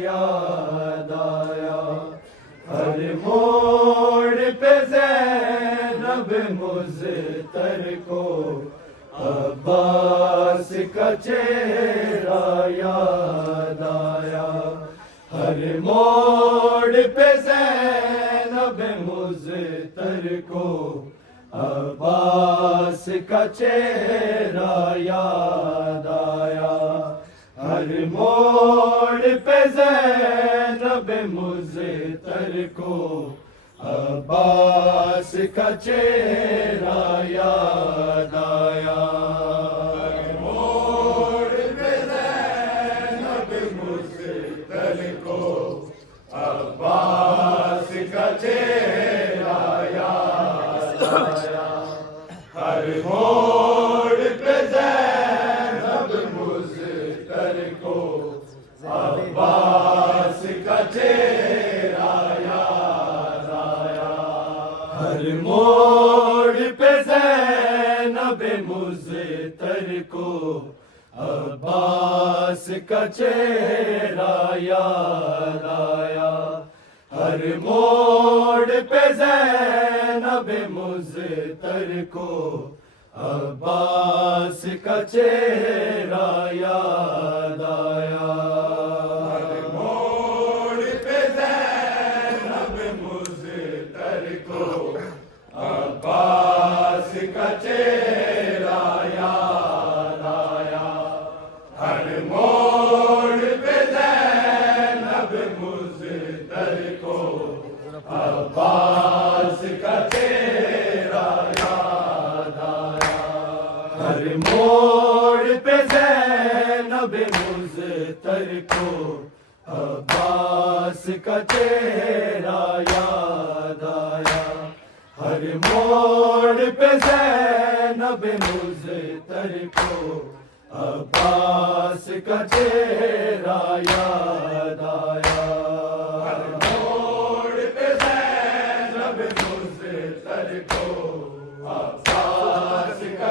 یاد آیا، ہر موڑ پہ زینب مضطر کو عباس کا چہرہ یاد آیا، ہر موڑ پہ زینب مضطر کو عباس کا چہرہ یاد آیا، ہر موڑ پہ زینب مضطر کو عباس کا چہرہ یاد آیا، ہر موڑ پہ زینب مضطر کو عباس کا چہرہ یاد آیا، ہر موڑ پہ زینب مضطر کو عباس کا چہرہ یاد آیا، ہر موڑ پہ زینب مضطر کو عباس کا چہرہ یاد آیا، ہر موڑ پہ زینب مضطر کو عباس کا چہرہ یاد آیا، ہر موڑ پہ زینب مضطر کو عباس کا چہرہ یاد آیا، ہر موڑ پہ زینب مضطر کو عباس کا چہرہ یاد آیا، ہر موڑ پہ زینب مضطر کو عباس کا چہرہ یاد آیا، ہر موڑ پہ زینب مضطر کو عباس کا چہرہ یاد آیا، ہر موڑ پہ زینب مضطر کو عباس کا چہرہ یاد آیا، ہر موڑ پہ زینب مضطر کو عباس کا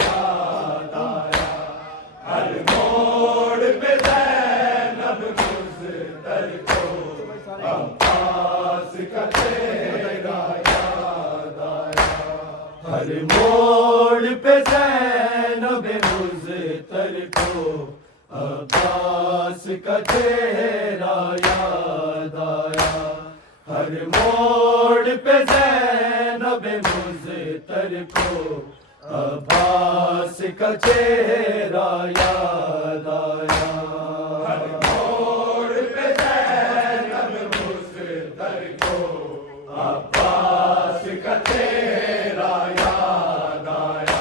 چہرہ یاد آیا، ہر موڑ پہ زینب مضطر کو عباس کا چہرہ یاد آیا، ہر موڑ پہ زینب مضطر کو عباس کا چہرہ یاد آیا، ہر موڑ پہ زینب مضطر کو عباس کا چہرہ یاد آیا، ہر موڑ پہ زینب مضطر کو عباس کا چہرہ یاد آیا،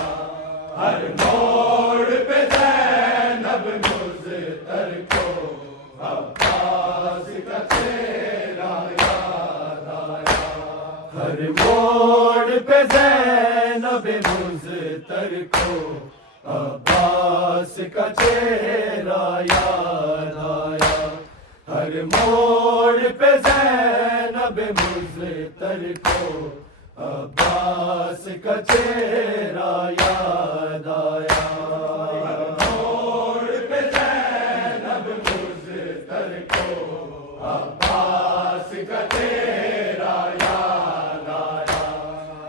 ہر موڑ پہ زینب مضطر کو عباس کا چہرہ یاد آیا، ہر موڑ پہ زینب مضطر کو عباس کا چہرہ یاد آیا، ہر موڑ پہ زینب مضطر کو عباس کا چہرہ یاد آیا،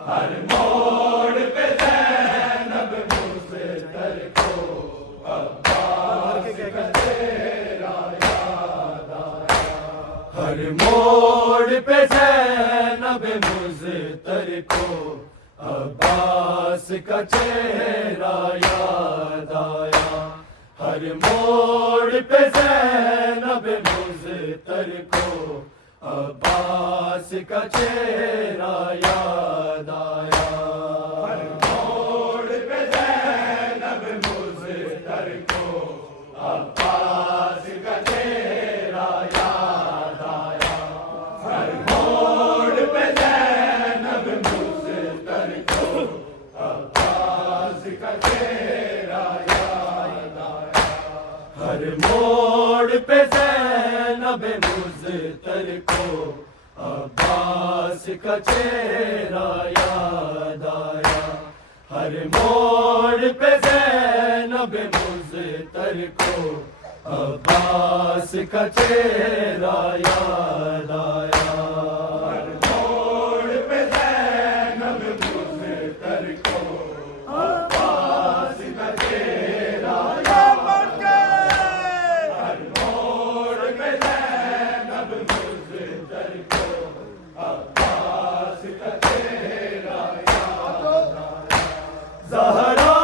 ہر موڑ پہ زینب مضطر کو عباس کا چہرہ یاد آیا، ہر موڑ پہ زینب مضطر کو عباس کا چہرہ یاد آیا، ہر موڑ پہ زینب مضطر کو عباس کا چہرہ یاد آیا، ہر موڑ پہ زینب مضطر کو عباس کا چہرہ یاد آیا، ہر موڑ پہ زینب مضطر کو عباس کا چہرہ یاد آیا، ہر موڑ پہ زینب مضطر کو عباس کا چہرہ یاد آیا، ہر موڑ پہ زینب مضطر کو عباس کا چہرہ یاد آیا، ہر موڑ پہ زینب مزتر کو عباس کا چہرہ یاد آیا، ہر موڑ پہ زینب مزتر کو عباس کا چہرہ یاد آیا، زہرا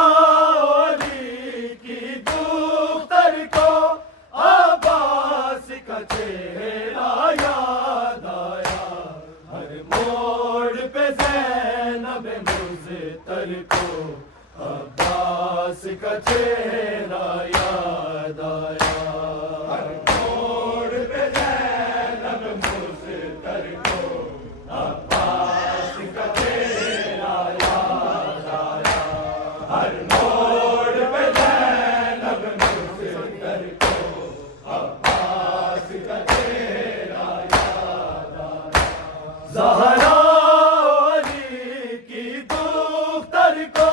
چہرہ یاد آیا، ہر موڑ پہ زینب مزتر کو عباس کا چہرہ یاد آیا، ہر موڑ پہ زینب مزتر کو عباس کا چہرہ یاد آیا، ہر موڑ پہ زینب مزتر کو زہرا علی کی دختر کو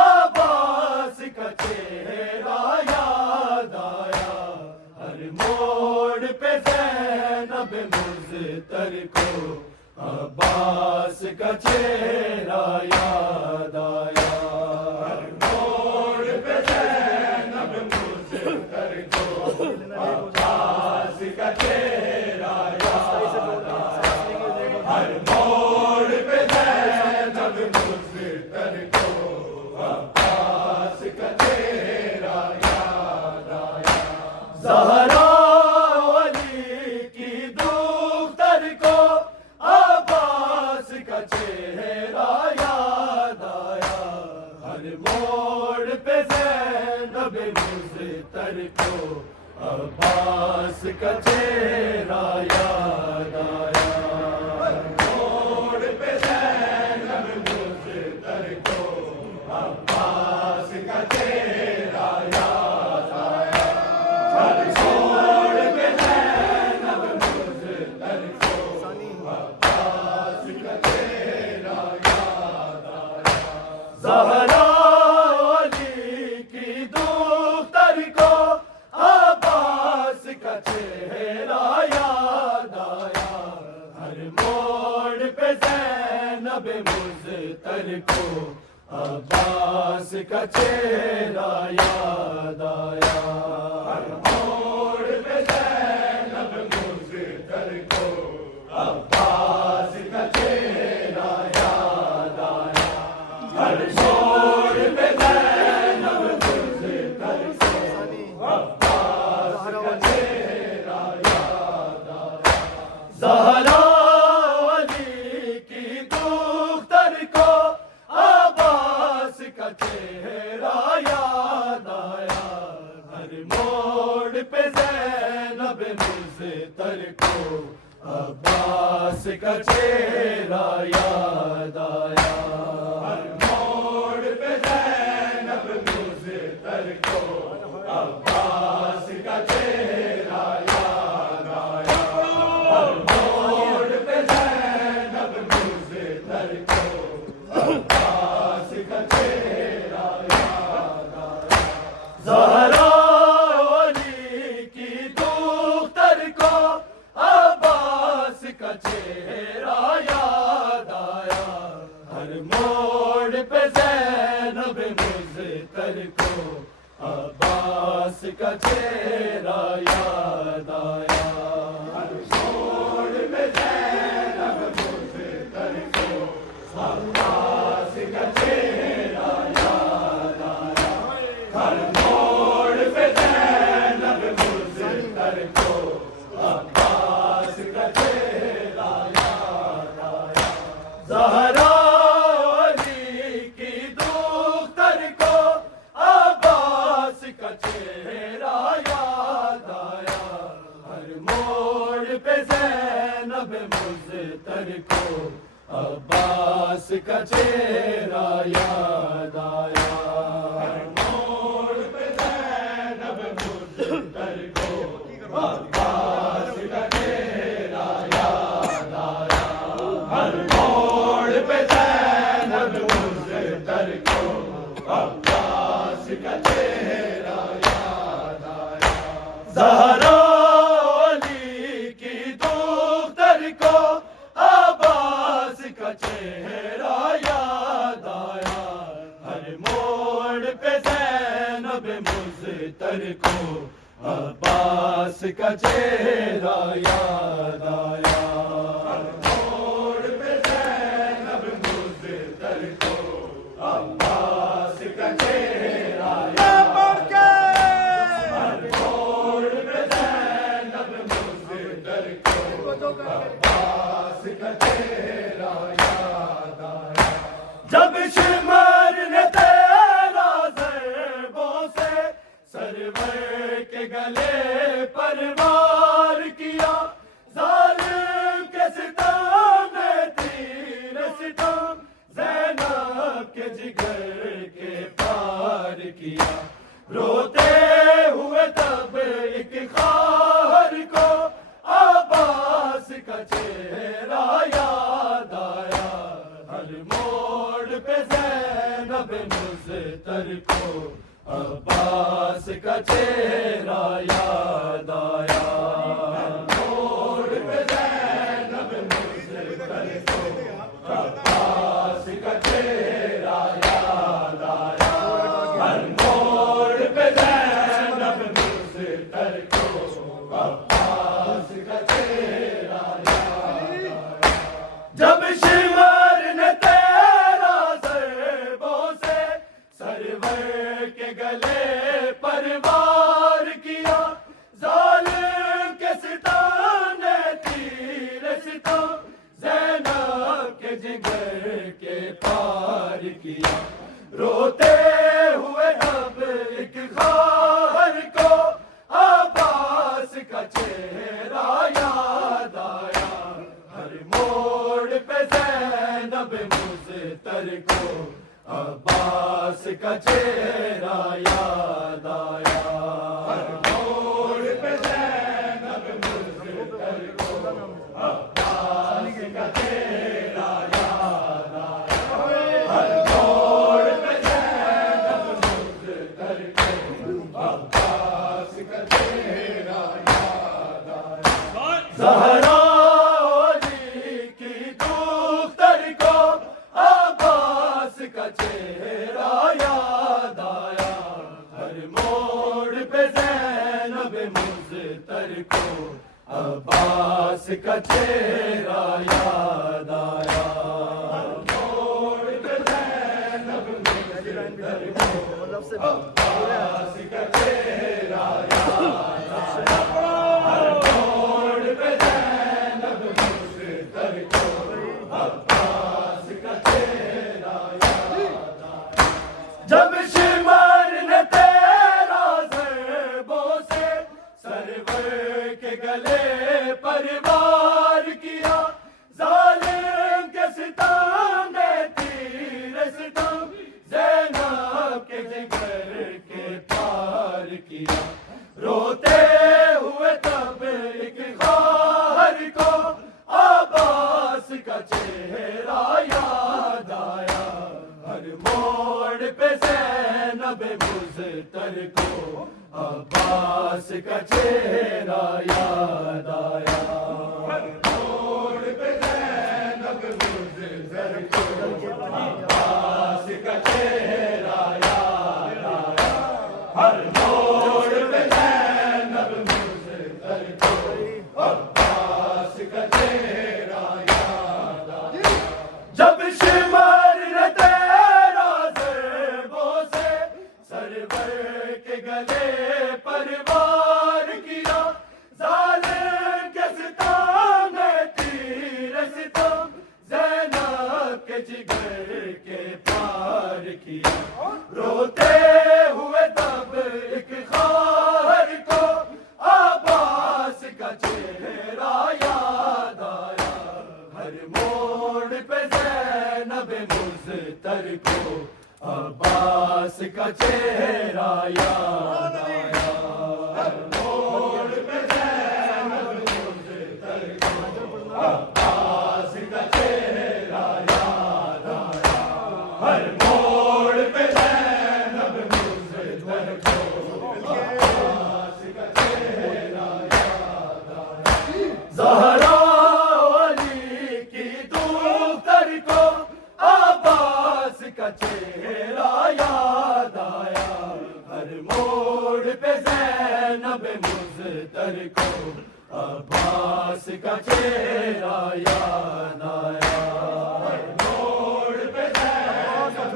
عباس کا چہرہ یاد آیا، ہر موڑ پہ زینب مزتر کو عباس کا چہرہ یاد آیا، ہر موڑ پہ زینب مزتر کو عباس کا چہرہ یاد آیا، ہر موڑ پہ زینب مزتر کو عباس کا چہرہ یاد آیا، زہرا علی کی دختر کو عباس کا چہرہ یاد آیا، ہر موڑ پہ زینب مزتر کو عباس کا چہرہ یاد آیا، ہر موڑ پہ زینب مزتر کو عباس کا چہرہ یاد آیا، ہر موڑ پہ زینب مزتر کو عباس کا چہرہ یاد آیا، زہرا علی کی دختر کو عباس کا چہرہ یاد آیا، ہر موڑ پہ زینب مزتر کو عباس کا چہرہ یاد آیا، ہر موڑ پہ زینب مزتر کو عباس کا چہرہ یاد آیا، ہر موڑ پہ زینب مزتر کو عباس کا چہرہ یاد آیا، زہرا علی کی دختر کو عباس کا چہرہ یاد آیا، ہر موڑ پہ زینب مزتر کو عباس کا چہرہ یاد آیا، ہر موڑ پہ زینب مزتر کو عباس کا چہرہ یاد آیا، ہر موڑ پہ زینب مزتر کو عباس کا چہرہ یاد آیا، زہرا علی کی دختر کو عباس کا چہرہ یاد آیا، ہر موڑ پہ زینب مزتر کو عباس کا چہرہ یاد آیا، ہر موڑ پہ زینب مزتر کو عباس کا چہرہ یاد آیا، ہر موڑ پہ زینب مزتر کو عباس کا چہرہ یاد آیا، زہرا علی کی دختر کو عباس کا چہرہ یاد آیا، ہر موڑ پہ زینب مزتر کو عباس کا چہرہ یاد آیا، ہر موڑ پہ زینب مزتر کو عباس کا چہرہ یاد آیا، ہر موڑ پہ زینب مزتر کو عباس کا چہرہ یاد آیا، عباس کا چہرہ یاد آیا، موڑ پہ زینب مزتر کو عباس کا چہرہ یاد آیا، موڑ پہ زینب مزتر کو عباس کا چہرہ یاد آیا، جب شمر نے تیرا ضربوں سے سرور کے گلے پر وار کیا، ظالم کے ستم نے تیر ستم زینب کے جگر کے پار کیا، روتے ہوئے تب ایک خواہر کو عباس کا چہرہ یاد آیا، ہر موڑ پہ زینب مزتر کو عباس کا چہرہ یاد آیا، موڑ پہ زینب مزتر کو عباس کا چہرہ یاد آیا، ہر موڑ پہ زینب مزتر کو عباس کا چہرہ یاد آیا، جب شمر نے تیرا ضربوں سے سرور کے گلے پر وار کیا، ظالم کے ستم نے تیر ستم زینب کے جگر کے پار کیا، روتے ہوئے اب ایک خواہر کو عباس کا چہرہ یاد آیا، ہر موڑ پہ زینب مزتر کو عباس کا چہرہ یاد آیا، ہر موڑ پہ زینب مزتر کو عباس کا چہرہ یاد آیا، ہر موڑ پہ زینب مزتر کو عباس کا چہرہ یاد آیا، زہرا علی کی دختر کو عباس کا چہرہ یاد آیا، ہر موڑ پہ زینب مزتر کو عباس کا چہرہ یاد آیا، ہر موڑ پہ زینب مزتر کو عباس کا چہرہ یاد آیا، ہر موڑ پہ زینب مزتر کو عباس کا چہرہ یاد آیا، جب شمر نے تیرا ضربوں سے سرور کے گلے پر وار کیا، ظالم کے ستم نے تیر ستم زینب کے جگر کے پار کیا، روتے ہوئے تب ایک خواہر کو عباس کا چہرہ یاد آیا، ہر موڑ پہ زینب مزتر کو عباس کا چہرہ یاد آیا، ہر موڑ پہ زینب مزتر کو عباس کا چہرہ یاد آیا، ہر موڑ پہ زینب مزتر کو عباس کا چہرہ یاد آیا، جب شمر نے تیرا ضربوں سے سرور کے گلے پر وار کیا، ظالم کے ستم نے تیر ستم زینب کے جگر کے پار کیا، روتے ہوئے تب ایک خواہر کو عباس کا چہرہ یاد آیا، ہر موڑ پہ زینب مزتر کو عباس کا چہرہ یاد آیا، ہر موڑ پہ زینب مزتر کو عباس کا چہرہ یاد آیا، ہر موڑ پہ زینب مزتر کو عباس کا چہرہ یاد آیا، زہرا علی کی دختر کو عباس کا چہرہ یاد آیا، ہر موڑ پہ مزدر کو عباس کا چہرہ یاد آیا موڑ پہ زینب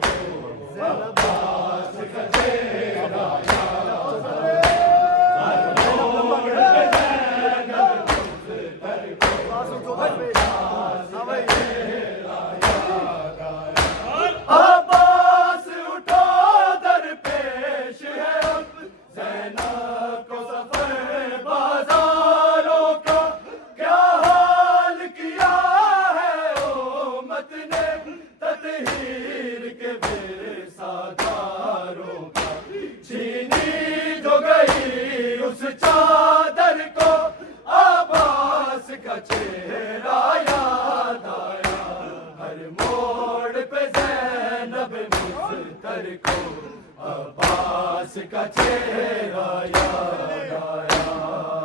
کو عباس کا چہرہ یاد آیا عباس اٹھو در پیش ہے اب زینب کو سفر بازاروں کا کیا حال کیا ہے امت نے تطہیر کے بے ساداروں کا چھینی جو گئی اس چادر کو عباس کا چہرہ یاد آیا ہر موڑ پہ زینب مزدر کو عباس کا چہرہ یاد آیا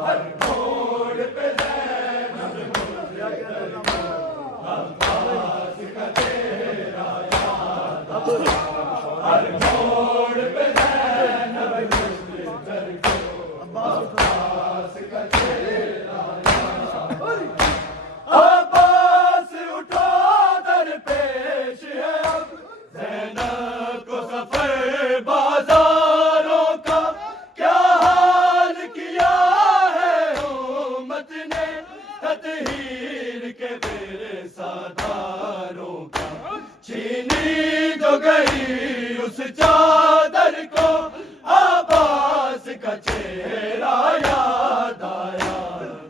ہر موڑ پہ زینب مزدر کو عباس کا چہرہ یاد آیا ہر موڑ پہ زینب مزدر کو عباس کا چہرہ عباس اٹھو در پیش ہے اب زینب کو سفر بازاروں کا کیا حال کیا ہے امت نے تطہیر کے بے ساداروں کا چھینی جو گئی اس چادر کو عباس کا چہرہ یاد آیا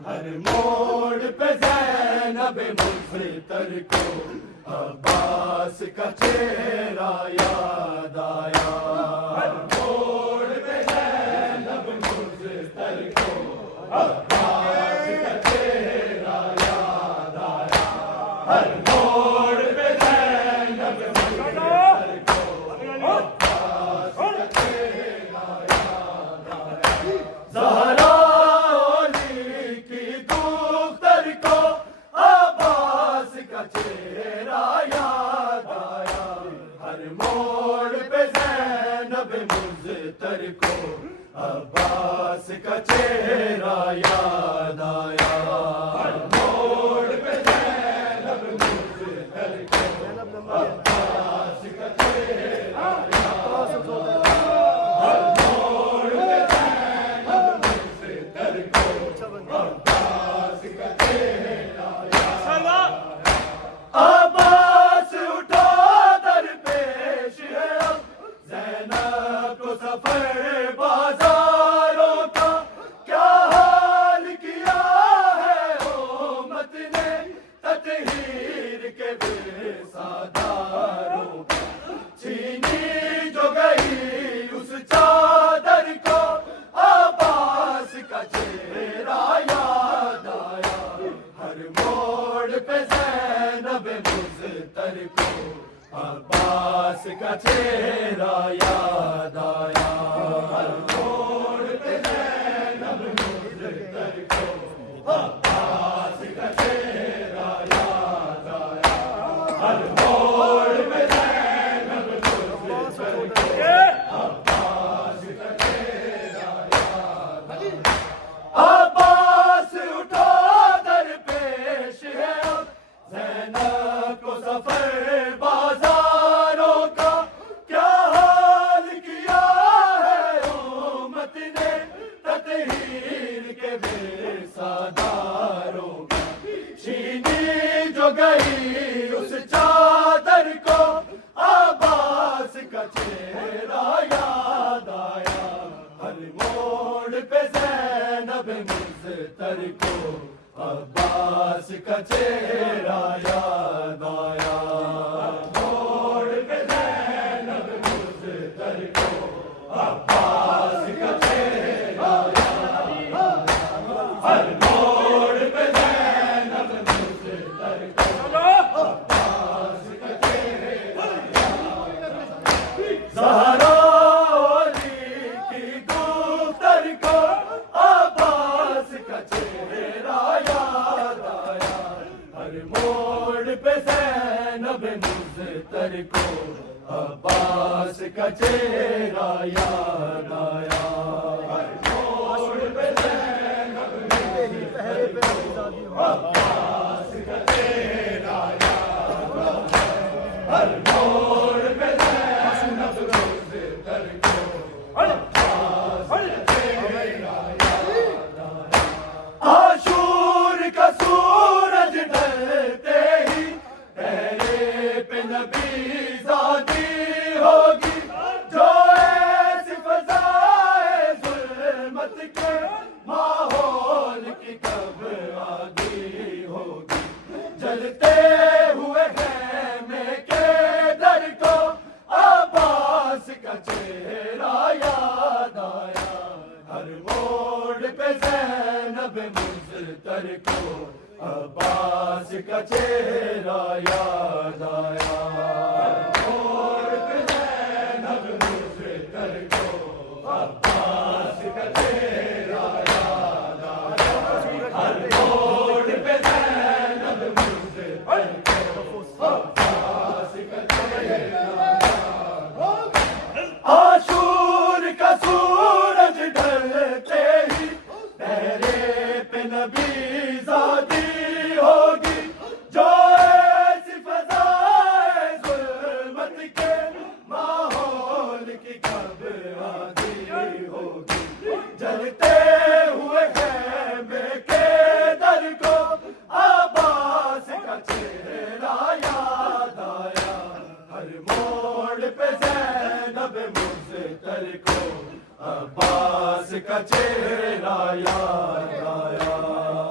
ہر موڑ پہ زینب مزدر کو عباس کا چہرہ یاد آیا ہر موڑ پہ زینب مزدر کو عباس کا چہرہ یاد آیا ہر موڑ پہ زینب مزدر کو عباس کا چہرہ یاد آیا زہرا علی کی دختر کو عباس کا چہرہ یاد آیا ہر موڑ پہ زینب مزدر کو عباس کا چہرہ یاد آیا ہر موڑ پہ زینب مزدر کو عباس کا چہرہ یاد آیا ہر موڑ پہ زینب مزدر کو عباس کا چہرہ یاد آیا عباس اٹھو در پیش ہے اب زینب کو سفر بازاروں کا کیا حال کیا ہے امت نے تطہیر کے بے ساداروں کا چھینی جو گئی اس چادر کو عباس کا چہرہ یاد آیا ہر موڑ پہ زینب مزدر کو عباس کا چہرہ یاد آیا ہر موڑ پہ زینب مزدر کو عباس کا چہرہ یاد آیا ہر موڑ پہ زینب مزدر کو عباس کا چہرہ یاد آیا عباس اٹھو در پیش ہے اب زینب کو سفر بازاروں کا کیا حال کیا ہے امت نے تطہیر کے بے ساداروں کا چھینی جو گئی اس چادر کو عباس کا چہرہ یاد آیا ہر موڑ پہ زینب مزدر کو عباس کا چہرہ یاد آیا موڑ پہ زینب مزدر کو عباس کا چہرہ یاد آیا ہر موڑ پہ زینب مزدر کو عباس کا چہرہ یاد آیا زہرا علی کی دختر کو عباس کا چہرہ یاد آیا ہر موڑ پہ زینب مزدر کو عباس کا چہرہ یاد آیا ہر ماحول کی کب آگی ہوگی جلتے ہوئے خیمے کے در کو عباس کا چہرہ یاد آیا ہر موڑ پہ زینب مضطر کو عباس کا چہرہ یاد آیا ہر موڑ پہ زینب مضطر کو عباس کا چہرہ یاد آیا ہر موڑ پہ زینب مضطر کو عباس کا چہرہ عاشور کا سورج ڈھلتے ہی پہرے پہ نبی زادی ہوگی جو ایسی فضائے ظلمت کے ماحول کی کب آگی ہوگی جلتے ہوئے خیمے کے در کو عباس کا چہرہ یاد آیا ہر موڑ پہ زینب مضطر کو عباس کا چہرہ یاد آیا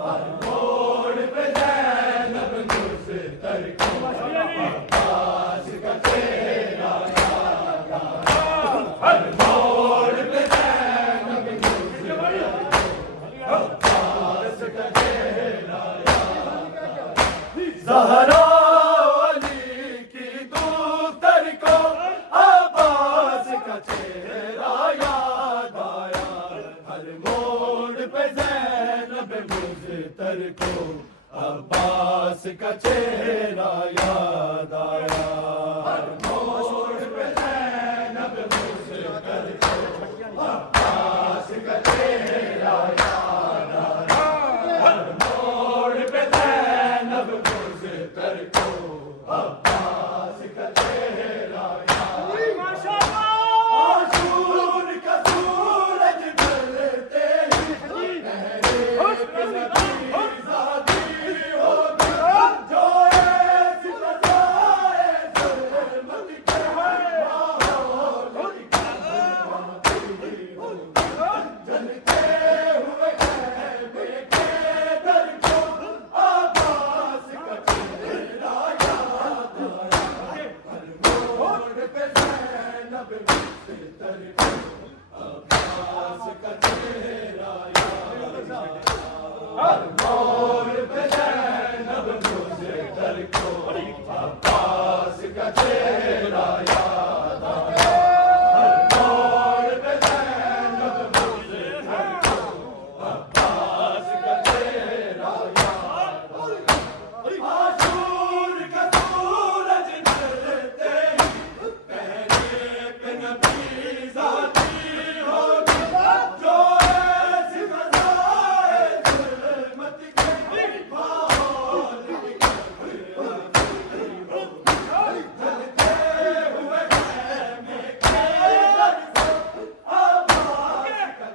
ہر موڑ پہ زینب مضطر کو عباس کا چہرہ یاد آیا ہر موڑ پہ زینب مضطر کو عباس کا چہرہ یاد آیا زہرا علی کی دختر کو عباس کا چہرہ یاد آیا ہر موڑ پہ زینب مضطر کو عباس کا چہرہ یاد آیا ہر موڑ پہ زینب مضطر کو عباس کا چہرہ یاد آیا ہر موڑ پہ زینب مضطر کو عباس کا چہرہ یاد آیا عاشور کا سورج ڈھلتے ہی پہرے پہ نبی زادی ہوگی جو ایسی فضائے ظلمت کے ماحول کی کب آگی ہوگی جلتے ہوئے خیمے کے در کو عباس کا چہرہ یاد آیا ہر موڑ پہ زینب مضطر کو عباس کا چہرہ یاد آیا ہر موڑ پہ زینب مضطر کو عباس کا چہرہ یاد آیا ہر موڑ پہ زینب مضطر کو عباس کا چہرہ یاد آیا عاشور کا سورج ڈھلتے ہی پہرے پہ نبی زادی ہوگی جو ایسی فضائے ظلمت کے ماحول کی کب آگی ہوگی جلتے ہوئے خیمے کے در کو عباس کا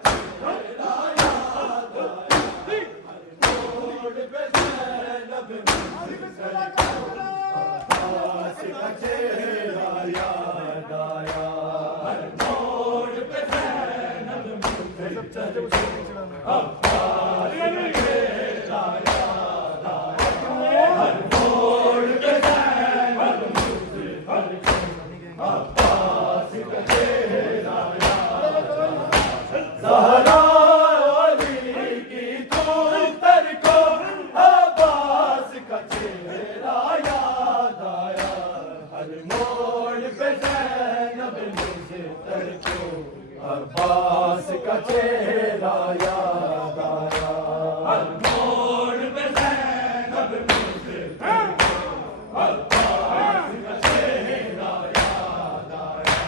چہرہ یاد آیا ہر موڑ پہ زینب مضطر کو عباس کا چہرہ یاد آیا ہر موڑ پہ زینب مضطر کو عباس کا چہرہ یاد آیا ہر موڑ پہ زینب مضطر کو عباس کا چہرہ یاد آیا زہرا علی کی دختر کو عباس کا چہرہ یاد آیا ہر موڑ پہ زینب مضطر کو عباس کا چہرہ یاد آیا ہر موڑ پہ زینب مضطر کو عباس کا چہرہ یاد آیا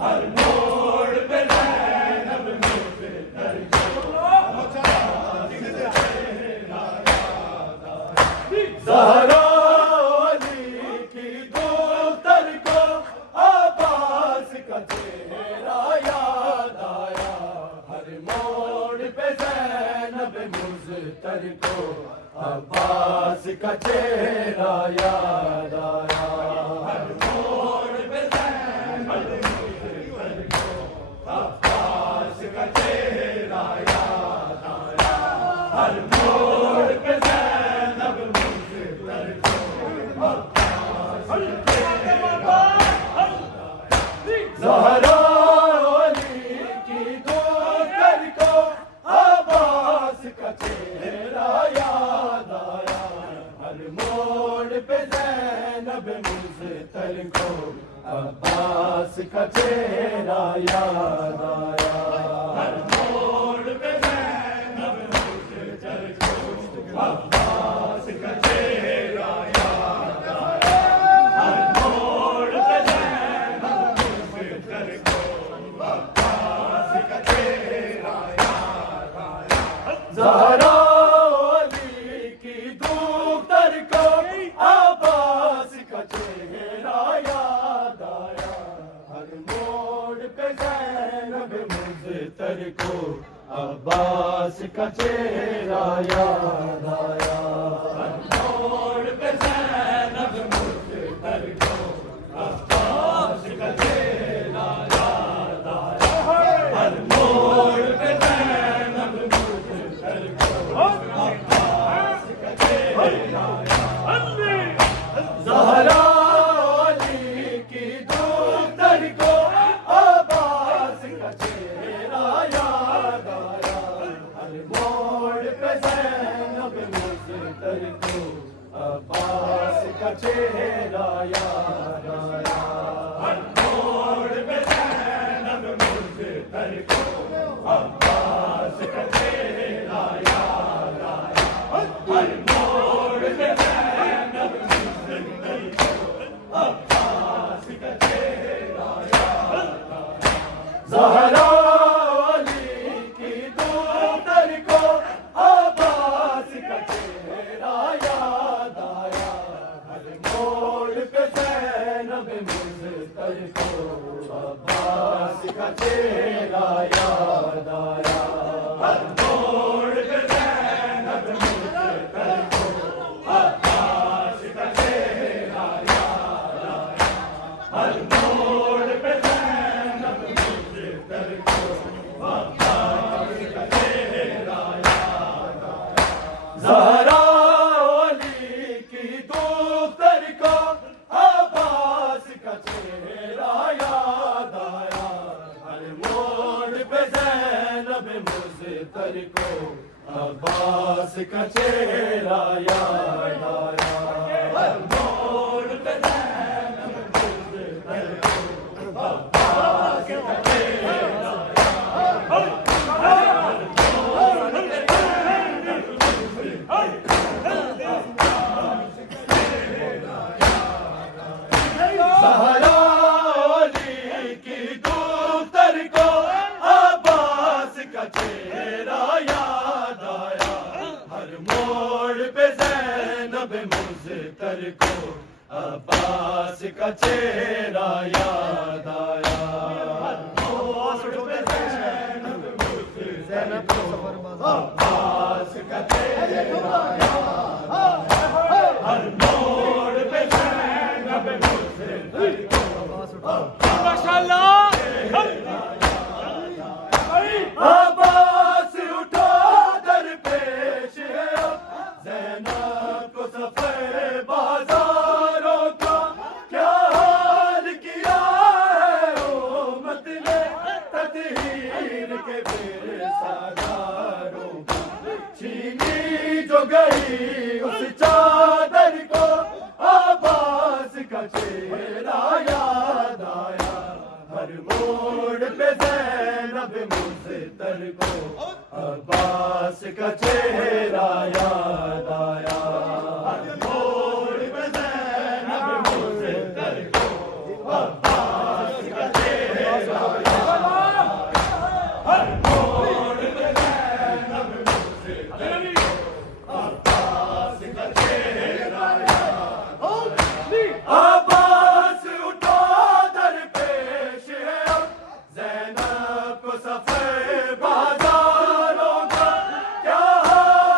ہر موڑ پہ زینب مضطر کو عباس کا چہرہ یاد آیا زہرا علی کی دختر کو عباس کا چہرہ یاد آیا ہر موڑ پہ زینب مضطر کو عباس کا چہرہ یاد آیا ہر موڑ پہ زینب مضطر کو عباس کا چہرہ یاد آیا ہر موڑ پہ زینب مزتر کو عباس زہرا علی کی دختر کو عباس کا چہرہ یاد آیا ہر موڑ پہ زینب مزتر کو عباس کا چہرہ یاد آیا ہر موڑ پہ زینب مزتر کو عباس کا چہرہ یاد آیا ہر موڑ پہ زینب مزتر کو عباس کا چہرہ یاد آیا زہرا علی کی دختر کو عباس کا چہرہ یاد آیا ہر موڑ پہ زینب مزتر کو عباس کا چہرہ یاد آیا ہر موڑ پہ زینب مزتر کو عباس کا چہرہ یاد آیا ہر موڑ پہ زینب مزتر کو عباس کا چہرہ زہرا علی کی دختر کو عباس کا چہرہ یاد آیا ہر موڑ پہ زینب مزتر کو عباس کا چہرہ یاد آیا ہر موڑ پہ زینب مزتر کو عباس کا چہرہ یاد آیا ہر موڑ پہ زینب مزتر کو عباس کا چہرہ یاد آیا زہرا علی کی دختر کو عباس کا چہرہ یاد آیا ہر موڑ پہ زینب مزتر کو عباس کا چہرہ یاد آیا ہر موڑ پہ زینب مزتر کو عباس کا چہرہ یاد آیا ہر موڑ پہ زینب مزتر کو عباس کا چہرہ یاد آیا زہرا علی کی دختر کو عباس کا چہرہ یاد آیا ہر موڑ پہ زینب مزتر کو عباس کا چہرہ یاد آیا ہر موڑ پہ زینب مزتر کو عباس کا چہرہ زہرا علی کی دختر کو عباس کا چہرہ یاد آیا ہر موڑ پہ زینب مزتر کو عباس کا چہرہ یاد آیا ہر موڑ پہ زینب مزتر کو عباس کا چہرہ یاد آیا ہر موڑ پہ زینب مزتر کو عباس اٹھا در پیش ہے اب زینب کو سفر بازاروں کا کیا حال کیا ہے امت نے تطہیر کے بے سالاروں کا چھینی جو گئی اس چادر کو عباس کا چہرہ یاد آیا ہر موڑ پہ زینب مزتر کو عباس کا چہرہ یاد آیا ہر موڑ پہ زینب مزتر کو عباس کا چہرہ یاد آیا ہر موڑ پہ زینب مزتر کو عباس کا چہرہ یاد آیا عباس اٹھا در پیش ہے اب زینب کو سفر بازاروں کا کیا حال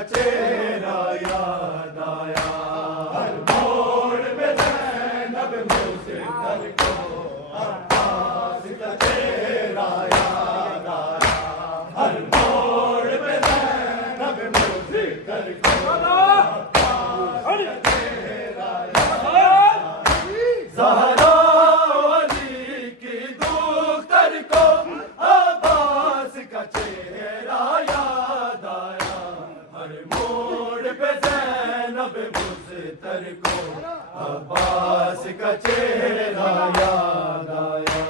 کا چہرہ یاد آیا، ہر موڑ پہ زینب مجھتر کو عباس کا چہرہ یاد آیا، ہر موڑ پہ زینب مجھتر کو عباس کا چہرہ یاد آیا، زہرا علی کی دختر کو عباس کا چہرہ یاد آیا، ہر موڑ پہ زینب مجھتر کو عباس کا چہرہ یاد آیا،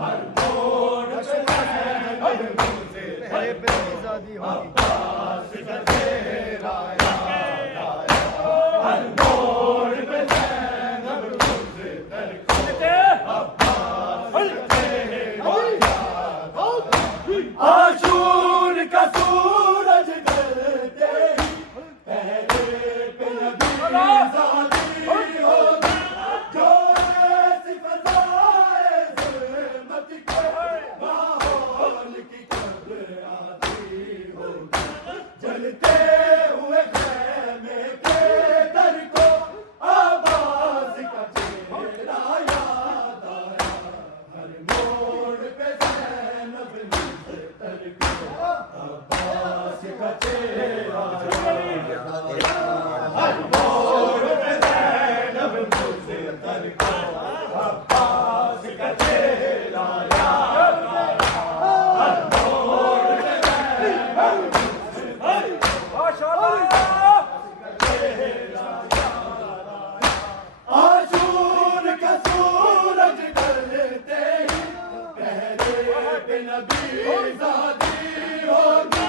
ہر موڑ پہ زینب مجھتر کو عباس کا چہرہ یاد آیا، ہر موڑ پہ زینب مجھتر کو عباس کا چہرہ یاد آیا، عاشور کا سورج ڈھلتے ہی پہرے پہ نبی زادی ہوگی، جو ایسی فضائے ظلمت کے ماحول کی کب آتی ہوگی، جلتے ہوئے خیمے کے در کو عباس کا چہرہ یاد آیا، ہر موڑ پہ زینب مجھتر کو عباس کا چہرہ یاد آیا، ہر موڑ پہ زینب مجھتر کو عباس کا چہرہ یاد آیا، ہر موڑ پہ زینب مجھتر کو عاشور کا سورج ڈھلتے ہی پہرے پہ نبی زادی ہوگی،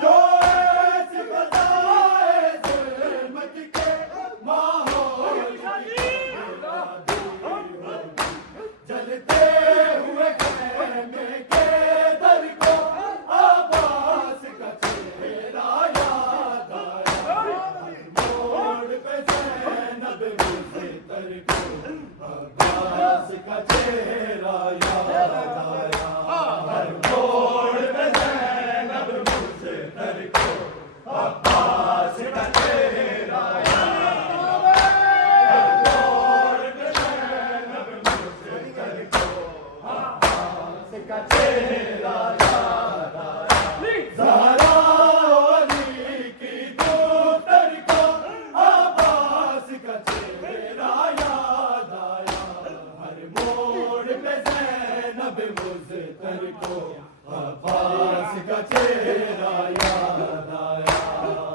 جو ایسی فضائے ظلمت کے ماحول کی آبادی ہوگی، جلتے ہوئے خیمے کے در کو عباس کا چہرہ یاد آیا، ہر موڑ پہ زینب مجھتر کو عباس کا چہرہ یاد آیا، ہر موڑ پہ زینب مجھتر کو عباس کا چہرہ یاد آیا، ہر موڑ پہ زینب مجھتر کو عباس کا چہرہ یاد آیا، زہرا علی کی دختر کو عباس کا چہرہ یاد آیا، ہر موڑ پہ زینب مجھتر کو عباس کا چہرہ یاد آیا،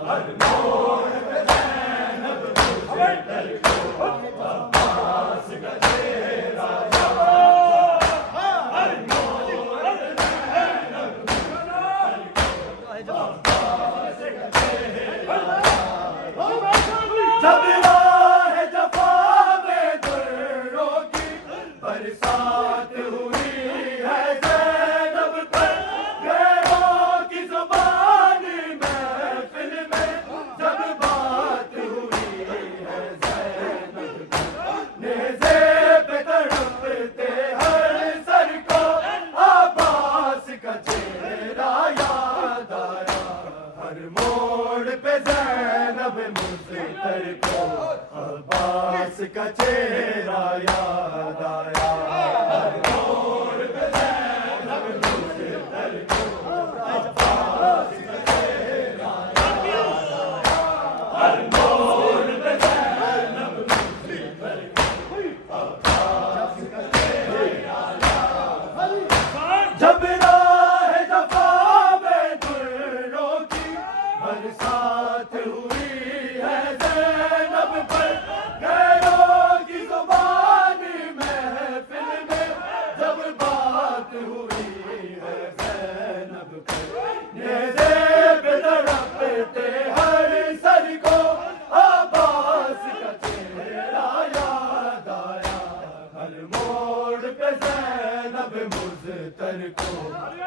ہر موڑ پہ زینب مجھتر کو عباس کا چہرہ یاد آیا، ہر موڑ پہ زینب مجھتر کو عباس کا چہرہ یاد آیا، جب راہ جفا میں دروں کی برسات ہوئی ہے زینب پر، غیروں کی زبانی محفل میں جب بات ہوئی ہے زینب پر، نیزے پہ تڑپتے ہر سر کو عباس کا چہرہ یاد آیا، ہر موڑ پہ زینب مجھتر کو عباس کا چہرہ یاد آیا، ہر موڑ پہ زینب مجھتر کو عباس کا چہرہ یاد آیا، ہر موڑ پہ زینب مجھتر کو عباس کا چہرہ یاد آیا، جب راہ جفا میں دروں کی برسات ہوئی ہے زینب پر، غیروں کی زبانی محفل میں جب بات ہوئی ہے زینب پر، نیزے پہ تڑپتے ہر سر کو عباس کا چہرہ یاد آیا، ہر موڑ پہ زینب مجھتر کو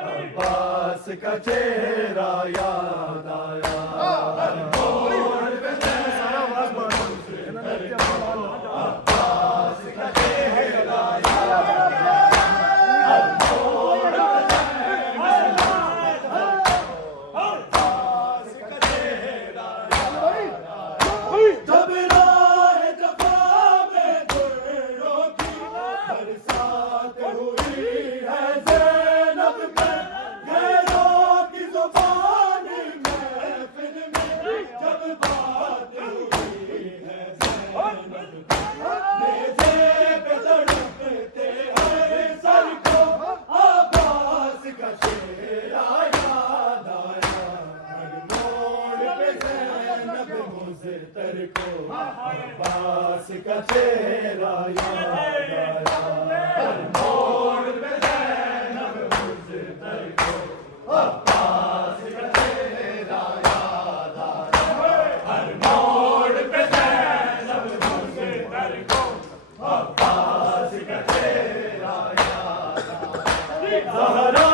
عباس کا چہرہ یاد آیا، ہر موڑ پہ زینب مجھتر کو عباس کا چہرہ یاد آیا، ہر موڑ پہ زینب عباس کا چہرہ برسات ہوئی ہے زینب میں غیروں کی زبان محفل میں جب بات ہوئی ہے زینب نیزے پہ تڑپتے ہیں سر کو عباس کا چہرہ یاد آیا ہر موڑ پہ زینب مزتر کو عباس کا چہرہ یاد آیا ہر موڑ پہ زینب مزتر کو عباس کا چہرہ یاد آیا ہر موڑ پہ زینب مزتر کو عباس کا چہرہ یاد آیا زہرا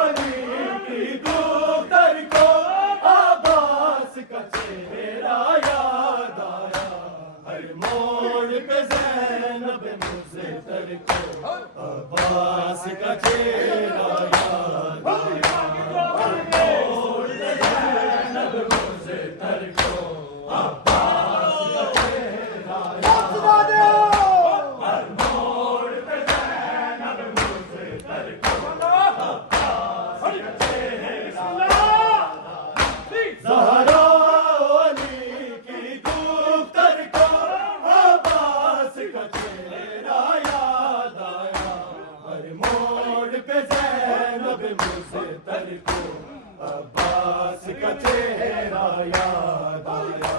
علی کی دختر کو عباس کا چہرہ یاد آیا ہر موڑ پہ زینب مزتر کو عباس کا چہرہ یاد آیا ہر موڑ پہ زینب مزتر کو عباس کا چہرہ یاد آیا ہر موڑ پہ زینب مزتر کو عباس کا چہرہ زہرا علی کی دختر کو عباس کا چہرہ یاد آیا ہر موڑ پہ زینب مزتر کو عباس کا چہرہ یاد آیا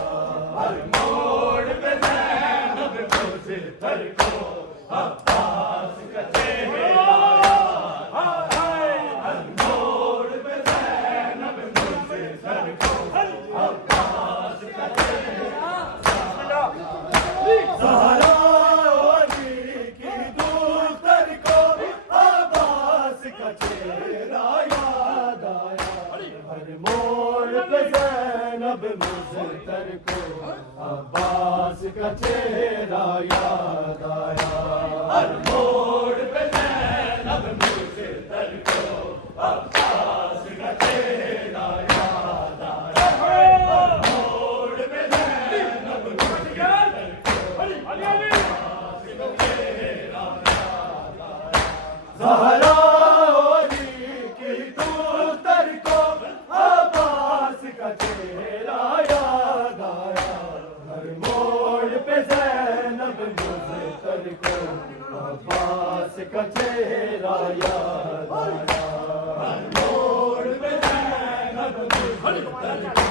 ہر موڑ پہ زینب مزتر کو عباس کا چہرہ یاد آیا ہر موڑ پہ زینب مزتر کو عباس کا زہرا علی کی دختر کو عباس کا چہرہ یاد آیا ہر موڑ پہ زینب مزتر کو عباس کا چہرہ یاد آیا ہر موڑ پہ زینب مزتر کو عباس کا چہرہ یاد آیا ہر موڑ پہ زینب مزتر کو زہرا علی کی دختر کو عباس کا چہرہ یاد آیا ہر موڑ پہ زینب مزتر کو عباس کا چہرہ یاد آیا ہر موڑ پہ زینب مزتر کو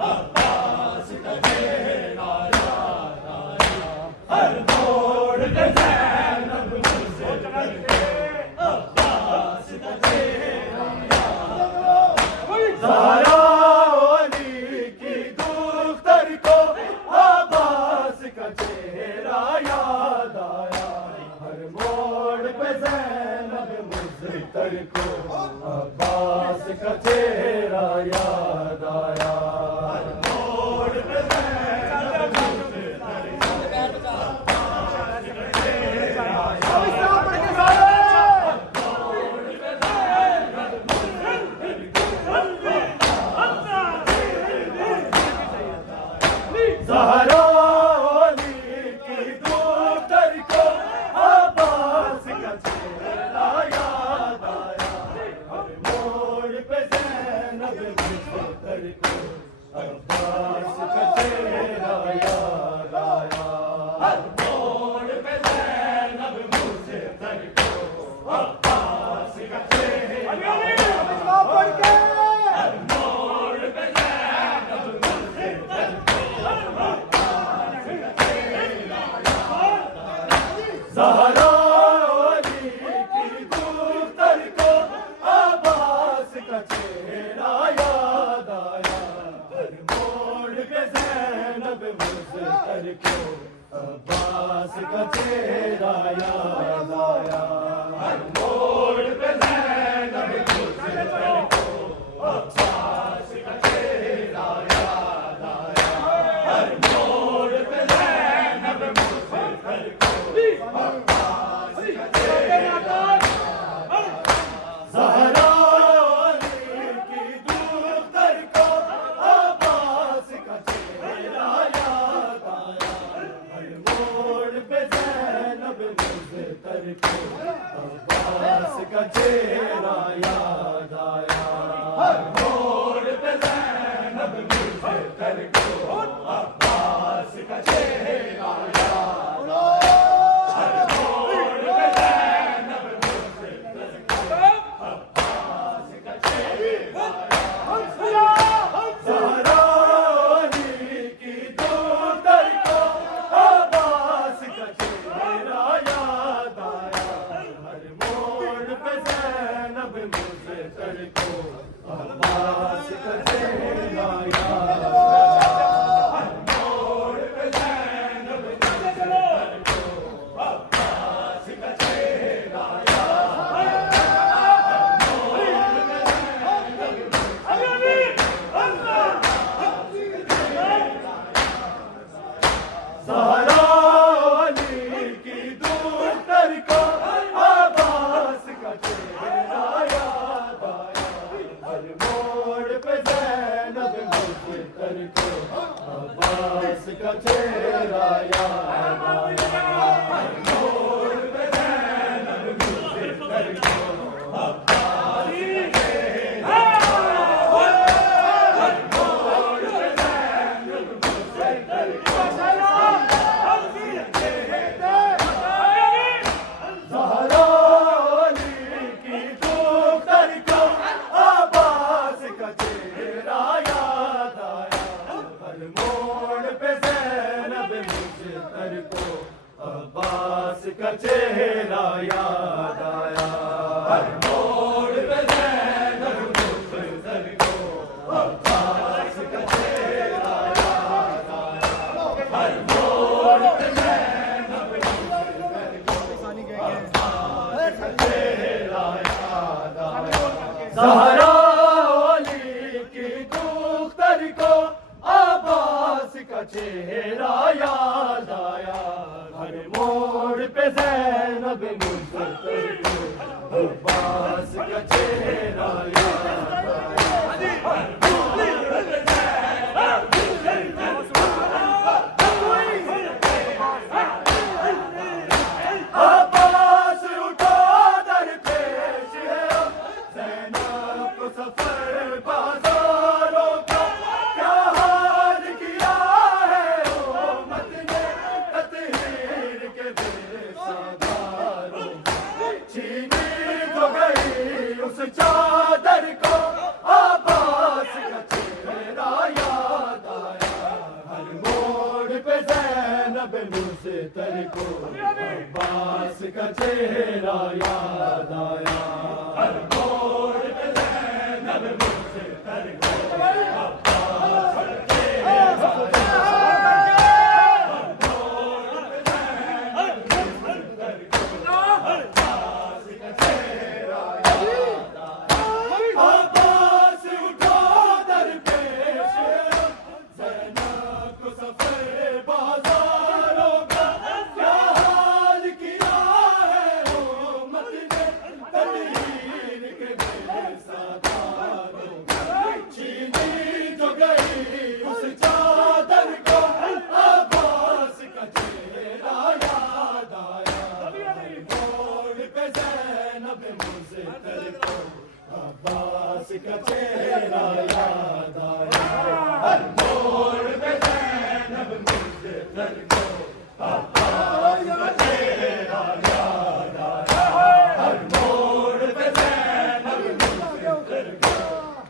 عباس کا چہرہ یاد آیا ہر موڑ پہ زینب مزتر کو عباس کا چہرہ یاد آیا زہرا علی کی دختر کو عباس کا چہرہ یاد آیا ہر موڑ پہ زینب مزتر کو عباس کا چہرہ یاد آیا ہر موڑ پہ زینب مزتر کو عباس کا چہرہ زہرا علی کی دختر کو عباس کا چہرہ یاد آیا ہر موڑ پہ زینب مزتر کو عباس کا چہرہ یاد آیا ہر موڑ پہ زینب مزتر کو عباس کا چہرہ ہر موڑ پہ زینب مزتر کو زہرا علی کی دختر کو عباس کا چہرہ یاد آیا ہر موڑ پہ زینب مزتر کو عباس کا چہرہ یاد آیا ہر موڑ پہ زینب مزتر کو عباس کا چہرہ یاد آیا ہر موڑ پہ زینب مزتر کو عباس کا چہرہ زہرا علی کی دختر کو عباس کا چہرہ یاد آیا ہر موڑ پہ زینب مزتر مستر کو عباس کا چہرہ یاد آیا ہر موڑ پہ زینب مستر کو عباس کا چہرہ یاد آیا ہر موڑ پہ زینب مستر کو عباس کا چہرہ زہرا علی کی دختر کو عباس کا چہرہ یاد آیا ہر موڑ پہ زینب مستر کو عباس کا چہرہ یاد آیا ہر موڑ پہ زینب مستر کو عباس کا چہرہ یاد زہرا علی کی دختر کو عباس کا چہرہ یاد آیا ہر موڑ پہ زینب مستر کو عباس کا چہرہ یاد آیا ہر موڑ پہ زینب مستر کو عباس کا چہرہ زہرا علی کی دختر کو عباس کا چہرہ یاد آیا ہر موڑ پہ زینب مستر کو عباس کا چہرہ یاد آیا ہر موڑ پہ زینب مستر کو عباس کا چہرہ یاد آیا ہر موڑ پہ زینب مستر کو عباس کا چہرہ یاد آیا زہرا علی کی دختر کو عباس کا چہرہ یاد آیا ہر موڑ پہ زینب مستر کو عباس کا چہرہ یاد آیا ہر موڑ پہ عباس اٹھا در پیش ہے زینب کو سفر بازاروں کا کیا حال کیا ہے امت نے تطہیر کے بے ساداروں چھینی تو گئی اس چادر کو عباس کا چہرہ یاد آیا ہر موڑ پہ زینب مستر کو عباس کا چہرہ یاد آیا ہر موڑ پہ زینب مستر کو عباس کا چہرہ یاد آیا ہر موڑ پہ زینب مستر کو عباس کا چہرہ یاد آیا عباس اٹھا در پیش زینب کو سفر بازاروں کا کیا حال کیا ہے امت نے تطہیر کے بے ساداروں کا چھینی جو گئی اس چادر کو عباس کا چہرہ یاد آیا موڑ پہ زینب مستر کو عباس کا چہرہ یاد آیا ہر موڑ پہ زینب مستر کو عباس کا چہرہ یاد آیا ہر موڑ پہ زینب مستر کو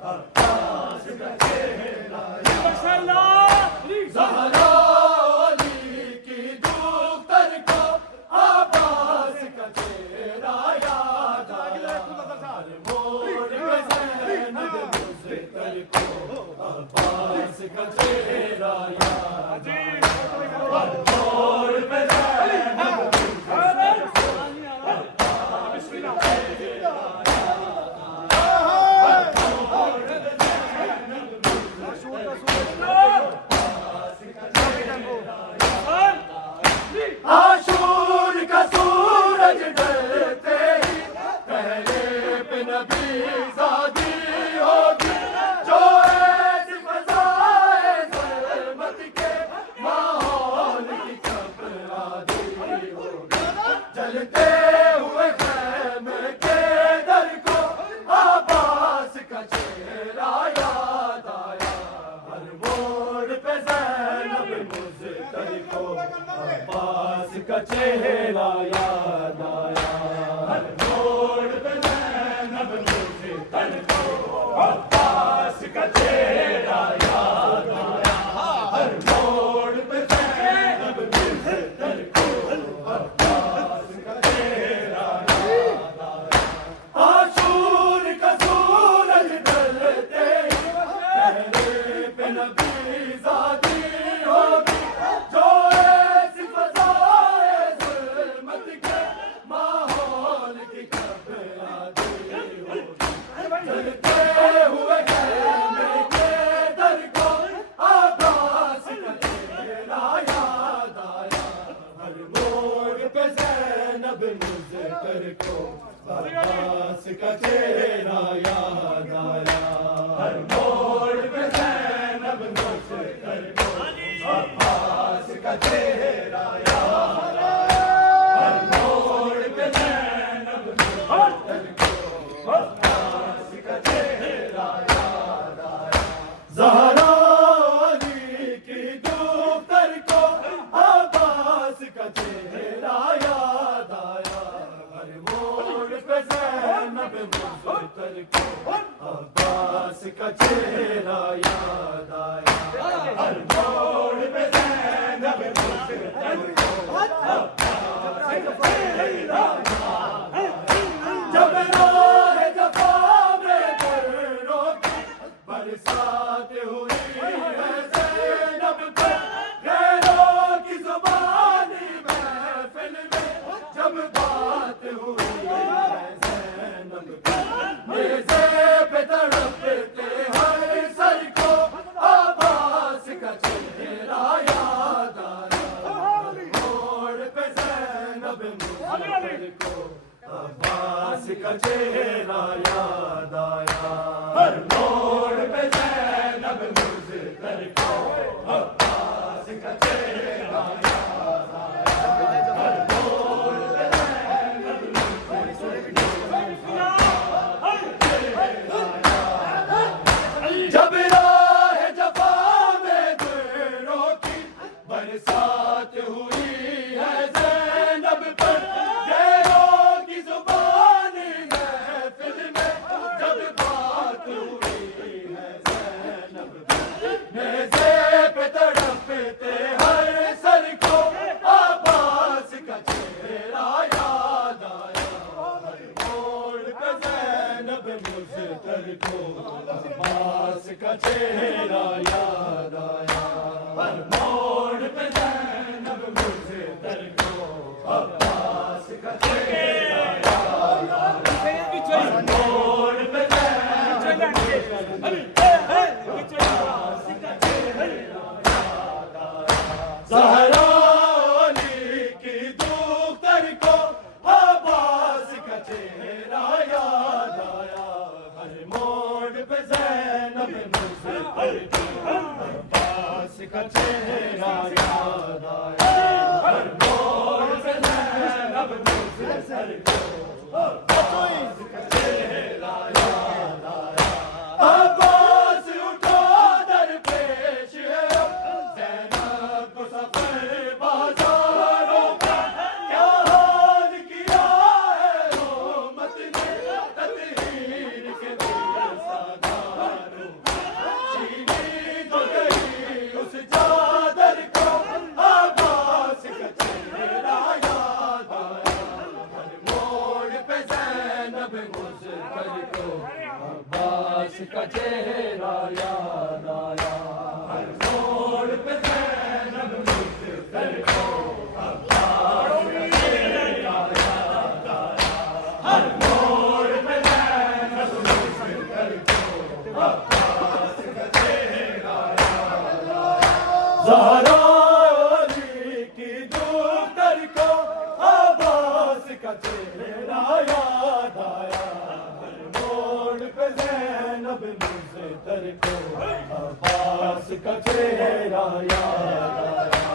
عباس کا چہرہ یاد آیا زہرا علی کی دختر کو عباس کا چہرہ یاد آیا ہر موڑ پہ زینب مستر کو ہوئے خیمے کے در کو عباس کا چہرہ یاد آیا، ہر موڑ پہ زینب مزتر کو عباس کا چہرہ یاد آیا، ہر موڑ پہ زینب مزتر کو عباس کا چہرہ یاد آیا، ہر موڑ پہ زینب مزتر کو عباس کا چہرہ یاد آیا۔ عاشور کا سورج ڈھلتے پہرے پہ نبی زادی ہوگی، جو ایسی فضائے ظلمت کے ماحول کی گھبراہٹی ہوگی، چلتے ہوئے خیمے کے در کو عباس کا چہرہ یاد آیا، ہر موڑ پہ زینب مزتر کو عباس کا چہرہ یاد آیا، ہر موڑ پہ زینب مزتر کو عباس کا چہرہ یاد آیا، ہر موڑ پہ زینب مزتر کو عباس کا چہرہ یاد آیا، زہرا علی کی دختر کو عباس کا چہرہ یاد آیا، ہر موڑ پہ زینب مزتر کو عباس کا چہرہ یاد آیا، ہر موڑ پہ زینب مزتر کو عباس کا چہرہ یاد آیا۔ جب راہ جفا میں دروں کی برسات ہوئی ہے زینب پر، غیروں کی زبانی محفل میں جب بات ہوئی ہے زینب پر، نیزے پہ تڑپتے ہر سر کو عباس کا چہرہ یاد آیا، ہر موڑ پہ زینب مزتر کو عباس کا چہرہ یاد آیا، ہر موڑ پہ زینب مزتر کو عباس کا چہرہ یاد آیا، ہر موڑ پہ زینب مزتر کو جب راہ جفا میں دروں کی برسات ہوئی ہے زینب پر، غیروں کی زبانی محفل میں جب بات ہوئی ہے زینب پر، نیزے پہ تڑپتے ہر سر کو عباس کا چہرہ یاد آیا، ہر موڑ پہ زینب مزتر کو عباس کا چہرہ یاد آیا، ہر موڑ پہ زینب مزتر کو عباس کا چہرہ یاد آیا، ہر موڑ پہ زینب مزتر کو عباس کا چہرہ یاد آیا، زہرا علی کی دختر کو عباس کا چہرہ یاد آیا، ہر موڑ پہ زینب مزتر کو عباس کا چہرہ یاد آیا، ہر موڑ پہ زینب مزتر کو عباس کا چہرہ یاد آیا، عباس اٹھو در پیش ہے زینب کو سفر بازاروں کا، کیا حال کیا ہے رحمت نے تطہیر کے دل ساداروں کا، چینی تو گئی اس چادر کو عباس کا چہرہ یاد آیا، ہر موڑ پہ زینب مزتر کو عباس کا چہرہ یاد آیا، ہر موڑ پہ زینب مزتر کو عباس کا چہرہ یاد آیا، ہر موڑ پہ زینب مزتر کو عباس کا چہرہ یاد آیا، زہرا علی کی دختر کو عباس کا چہرہ یاد آیا، ہر موڑ پہ زینب مزتر کو عباس کا چہرہ یاد آیا،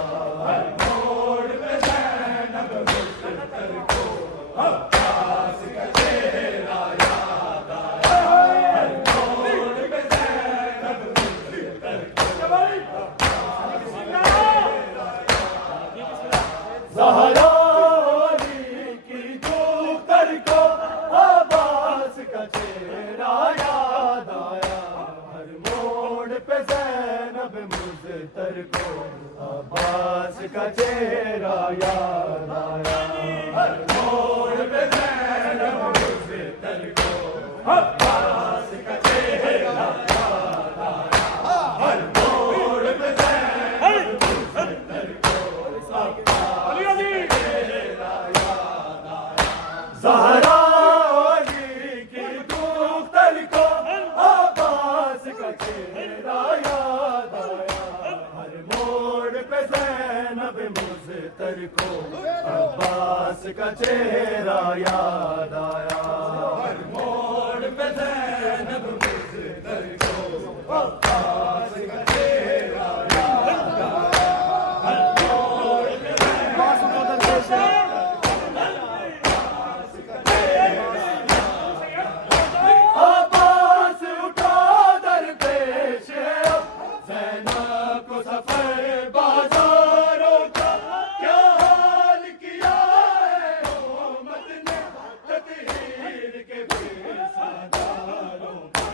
ہر موڑ پہ زینب مزتر کو زہرا علی کی دختر کو عباس کا چہرہ یاد آیا، ہر موڑ پہ زینب مضطر کو عباس کا چہرہ یاد آیا، ہر موڑ پہ زینب مضطر کو عباس کا چہرہ یاد آیا، ہر موڑ پہ عباس اٹھا در پیش اب زینب کو سفر بازاروں کا کیا حال کیا ہے امت نے تطہیر کے پیساداروں کا،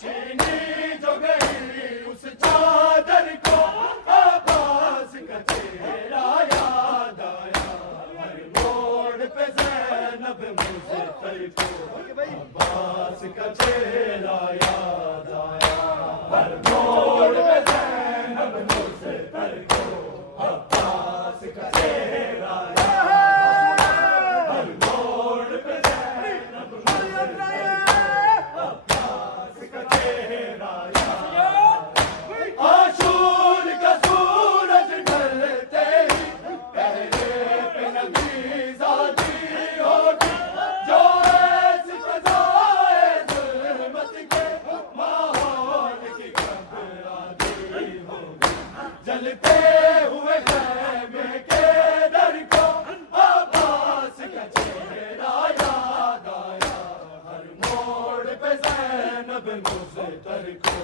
چھینی جو گئی اس چادر کو عباس کا چہرہ یاد آیا، ہر موڑ پہ زینب مضطر کو عباس کا چہرہ یاد آیا، ہر موڑ پہ زینب مضطر کو عباس کا چہرہ یاد آیا، ہر موڑ پہ زینب مضطر کو عباس کا چہرہ یاد آیا، عاشور کا سورج ڈھلتے ہی پہلے پہ نبی ذاتی ہوگی، جو ایسی فضائے ظلمت کے ماحول کی گھبراہی ہوگی، جلتے ہوئے خیمے کے در کو عباس کا چہرہ یاد آیا، ہر موڑ پہ زینب مضطر کو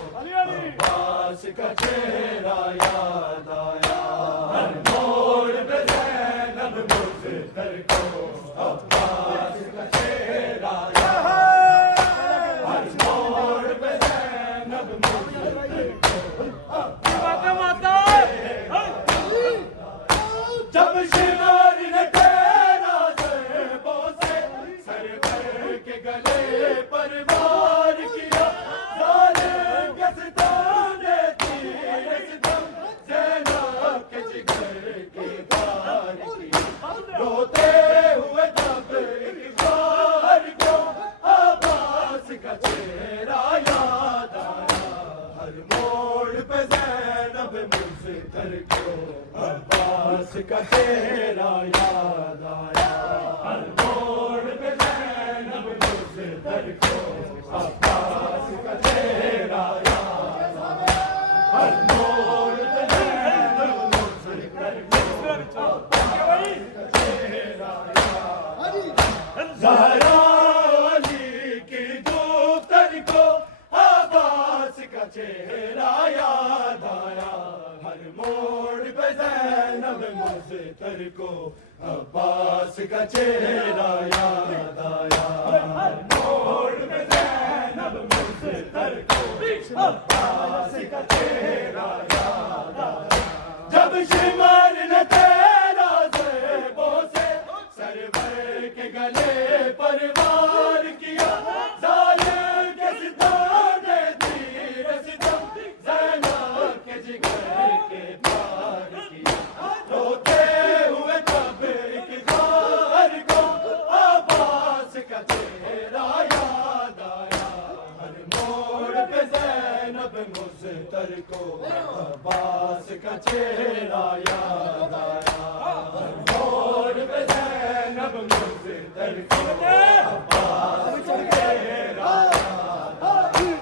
عباس کا چہرہ یاد آیا، ہر موڑ پہ زینب مضطر کو عباس کا چہرہ یاد آیا، ہر موڑ پہ زینب مضطر کو جب شمار نے تیرا ضربوں سے سرور کے گلے پر وار کیا، ظالم کے ستم نے تیر ستم زینب کے جگر کے پار کیا، روتے ہوئے جب ایک بار کو عباس کا چہرہ یاد آیا، ہر موڑ پہ زینب مضطر کو عباس کا چہرہ یاد آیا، ہر موڑ پہ زینب مضطر کو عباس کا چہرہ یاد آیا، ہر موڑ پہ زینب مضطر کو عباس کا چہرہ یاد آیا، زہرا علی کی دختر کو عباس کا چہرہ یاد آیا، ہر موڑ پہ زینب مضطر کو عباس کا چہرہ یاد آیا، ہر موڑ پہ زینب مضطر کو عباس کا چہرہ یاد آیا، جب شمر نے تیرا ضربوں سے سرور کے گلے پر وار کیا، ظالم کے ستم نے تیر ستم زینب کے جگر کے پار کیا، روتے ہوئے تب ایک بار کو عباس کا چہرہ یاد آیا، ہر موڑ پہ زینب مضطر کو عباس کا چہرہ یاد آیا، ہر موڑ پہ زینب مضطر کو عباس کا چہرہ یاد آیا،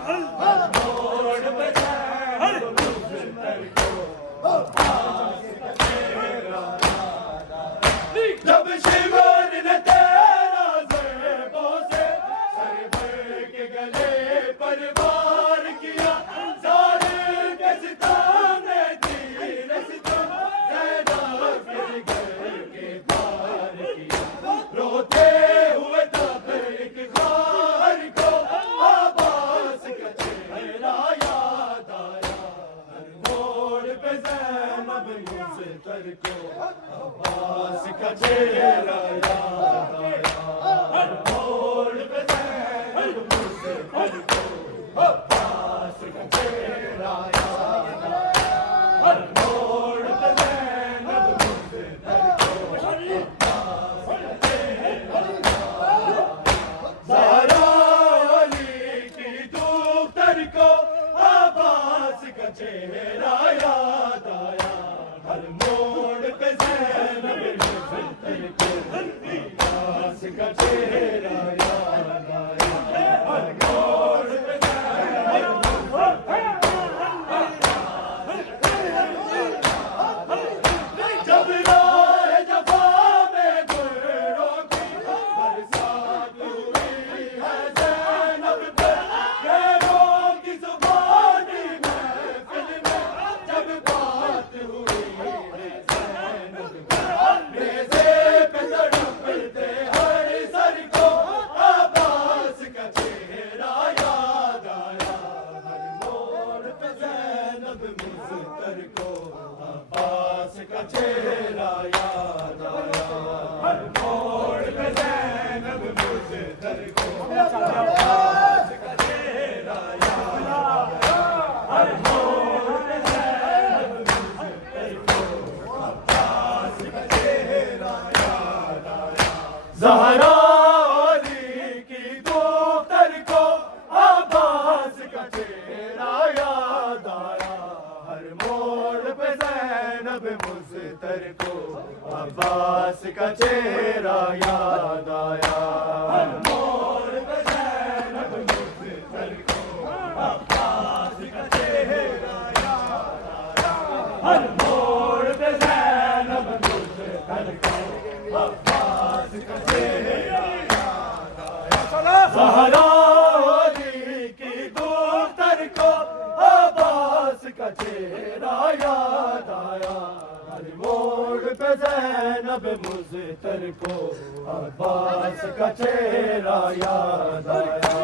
ہر موڑ پہ زینب مضطر کو عباس کا چہرہ یاد آیا، جب شمر نے تیرا ضربوں سے سرور کے گلے پر وار کیا، ظالم کے ستم نے تیر ستم زینب کے جگر کے پار کیا، روتے ہوئے تب چہرہ یاد آیا، ہر موڑ پہ جب راہ جفا میں گلروں کی برسات ہوئی ہے زینب پہ، غیروں کی زبانی محفل میں جب بات ہوئی ہے زینب پہ، نیزے پہ تڑپتے ہر سر کو عباس کا چہرہ یاد آیا، ہر موڑ پہ زینب مضطر کو عباس کا چہرہ یاد آیا، ہر موڑ پہ زینب مضطر کو عباس کا چہرہ یاد آیا، ہر موڑ پہ زینب مضطر کو عباس کا چہرہ یاد آیا، زہرا علی کی دختر کو عباس کا چہرہ یاد آیا، ہر موڑ پہ زینب مضطر کو عباس کا چہرہ یاد آیا، ہر موڑ پہ زینب مضطر کو عباس کا چہرہ یاد آیا، ہر موڑ پہ زینب مضطر کو عباس کا چہرہ یاد آیا، زہرا علی کی دختر کو عباس کا چہرہ یاد آیا، ہر موڑ پہ زینب مضطر کو عباس کا چہرہ یاد آیا،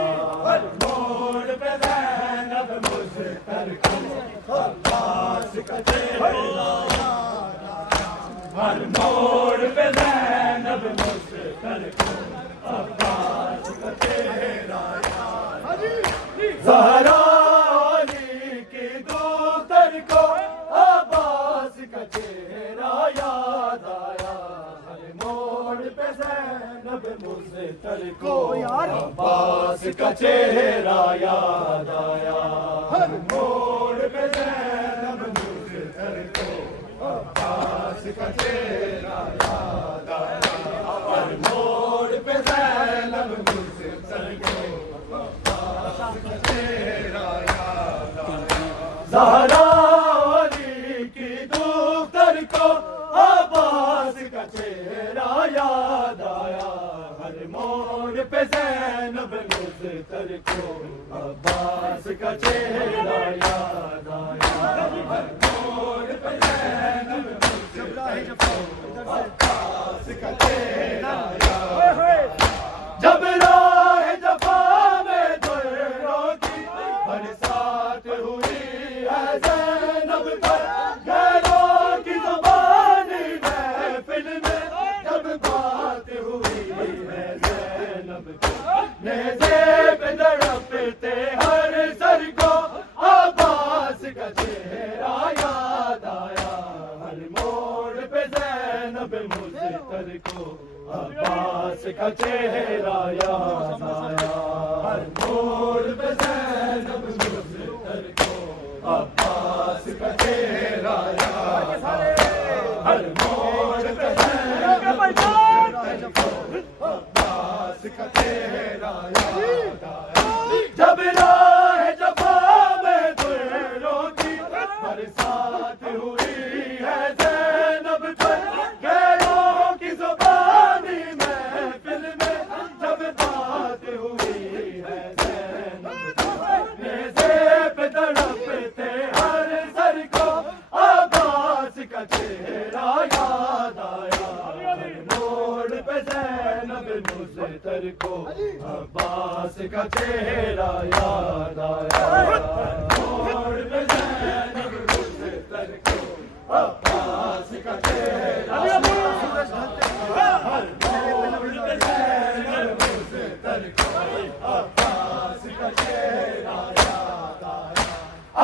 ہر موڑ پہ زینب مضطر کو عباس کا چہرہ یاد آیا، ہر موڑ پہ زینب مضطر کو عباس کا چہرہ یاد آیا، زہرا علی کی دختر کو عباس کا چہرہ یاد آیا، ہر موڑ پہ زینب مضطر کو عباس کا چہرہ یاد آیا، ہر موڑ پہ زینب مضطر کو عباس کا چہرہ یاد آیا، ہر موڑ پہ زینب مضطر کو عباس کا چہرہ یاد آیا، زہرا علی کی دختر کو عباس کا چہرہ یاد آیا، ہر موڑ پہ زینب مضطر کو عباس کا چہرہ یاد آیا، ہر موڑ پہ زینب مضطر کو عباس کا چہرہ یاد آیا، جب راہ جفا میں دروں کی برسات ہوئی ہے زینب پر، غیروں کی زبانی محفل میں جب بات ہوئی ہے زینب پر، نیزے پہ تڑپتے ہر سر کو عباس کا چہرہ یاد آیا، ہر موڑ پہ زینب مضطر کو عباس کا چہرہ یاد آیا، ہر موڑ پہ زینب مضطر کو عباس کا چہرہ یاد آیا، ہر موڑ پہ زینب مضطر کو عباس کا چہرہ یاد آیا، جب راہ جفا میں دروں کی برسات ہوئی ہے زینب پر، غیروں کی زبانی محفل میں جب بات ہوئی ہے زینب پر، نیزے پہ تڑپتے ہر سر کو عباس کا چہرہ یاد آیا، ہر موڑ پہ زینب مضطر کو عباس کا چہرہ یاد آیا، ہر موڑ پہ زینب مضطر کو عباس کا چہرہ یاد آیا، ہر موڑ پہ زینب مضطر کو عباس کا چہرہ یاد آیا،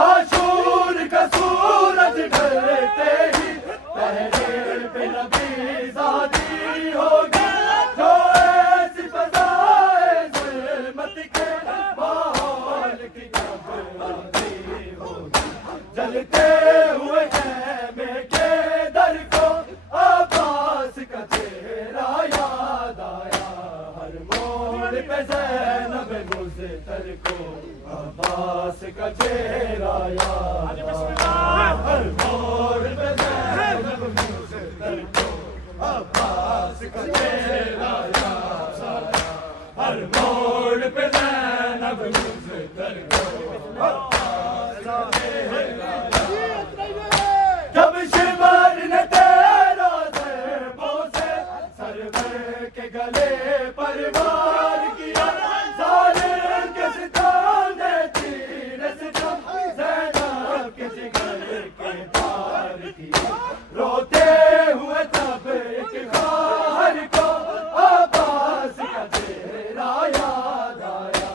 عاشور کا سورج ڈھلتے ہی پہلے پہ نبی زادی ہوگی، جو ایسی فضائے ظلمت کے ماحول کی کبرادی ہوگی، جلتے ہوئے خیمے کے در کو عباس کا چہرہ موڑ پہ زینب مزتر کو عباس کا چہرہ یاد آیا ہر موڑ پہ زینب مزتر کو عباس کا چہرہ یاد آیا ہر موڑ پہ زینب مزتر کو عباس کا چہرہ یاد آیا جب شمر نے تیرا ضربوں سے سرور کے گلے پر وار کیا ظالم کے ستم نے تیر ستم زینب کے جگر کے پار کیا روتے ہوئے تب ایک خواہر کو عباس کا چہرہ یاد آیا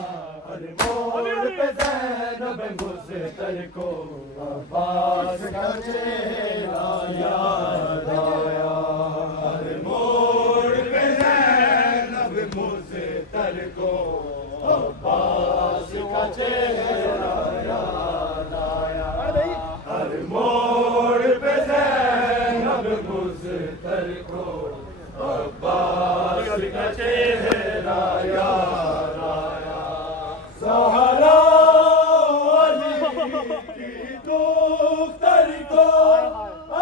ہر موڑ پہ زینب مزتر کو عباس کا چہرہ یاد آیا ہر موڑ پہ زینب مزتر کو عباس کا چہرہ یاد آیا ہر موڑ پہ زینب مزتر کو عباس کا چہرہ یاد آیا زہرا علی کی دختر کو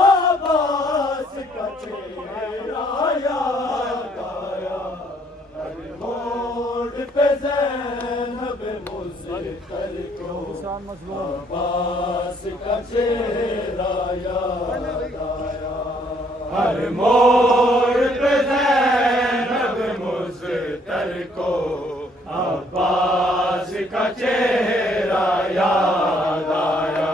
عباس کا چہرہ یاد آیا ہر موڑ پہ زینب مزتر کو عباس کا چہرہ یاد آیا ہر موڑ پہ زینب مزتر کو عباس کا چہرہ یاد آیا